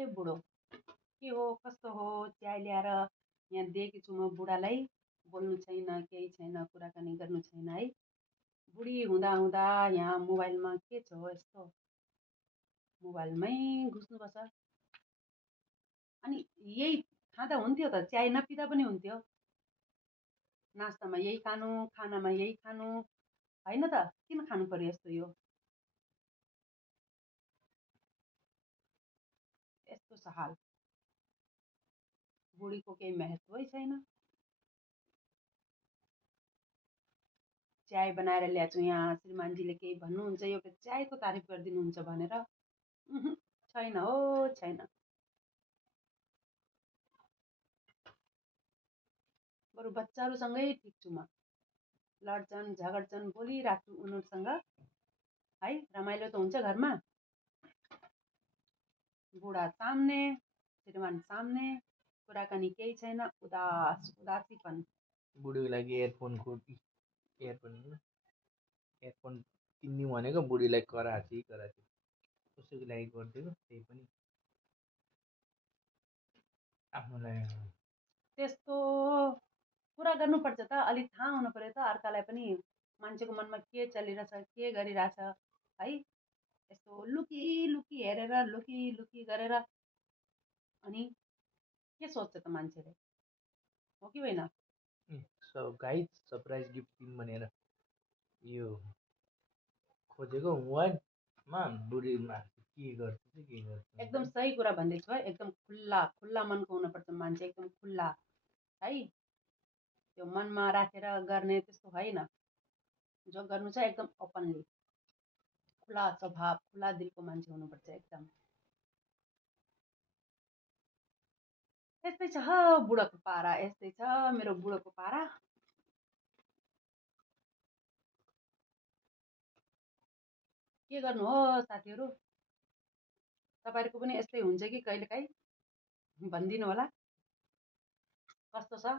ए बुढो के हो कस्तो हो चिया ल्याएर यहाँ दिएकी छु म बुढालाई बोल्नु छैन केही छैन कुराकानी गर्नु छैन है बुढी हुँदा हुँदा यहाँ मोबाइलमा के छ हो यस्तो मोबाइलमै घुस्नुपर्छ अनि यही खाँदा हुन्थ्यो त चाय नपिँदा पनि हुन्थ्यो नास्तामा यही खानु खानामा यही खानु होइन त किन खानु पर्यो यस्तो यो यस्तो छ हाल बुढीको केही महत्त्वै छैन चाय बनाएर ल्याएको छु यहाँ श्रीमानजीले केही भन्नुहुन्छ एउटा चायको तारिफ गरिदिनुहुन्छ भनेर छैन हो छैन बरु बच्चाहरूसँगै ठिक छु म लड्छन् झगड्छन् बोलिराख्छु उनीहरूसँग है रमाइलो त हुन्छ घरमा बुढा सामने श्रीमान सामने कुराकानी केही छैन उदास उदासीपन बुढीको लागि एयरफोन किन्नु भनेको बुढीलाई कराची उसैको लागि गरिदिएको त्यही पनि आफ्नो लागि त्यस्तो कुरा गर्नुपर्छ त अलिक थाहा हुनु पर्यो त अर्कालाई पनि मान्छेको मनमा के चलिरहेछ के गरिरहेछ है यस्तो लुकी लुकी हेरेर लुकी लुकी गरेर अनि के सोच्छ त मान्छेले हो कि होइन गाइड सरप्राइज गिफ्ट दिउँ भनेर यो खोजेको मोबाइलमा बुढीमा के गर्छ एकदम सही कुरा भन्दैछु है एकदम खुल्ला खुल्ला मनको हुनुपर्छ मान्छे एकदम खुल्ला है त्यो मनमा राखेर गर्ने त्यस्तो होइन जो गर्नु छ एकदम ओपनली खुला स्वभाव खुला दिलको मान्छे हुनुपर्छ एकदम यस्तै छ बुढोको पारा यस्तै छ मेरो बुढोको पारा के गर्नु हो साथीहरू तपाईँहरूको पनि यस्तै हुन्छ कि कहिलेकाहीँ भनिदिनु होला कस्तो छ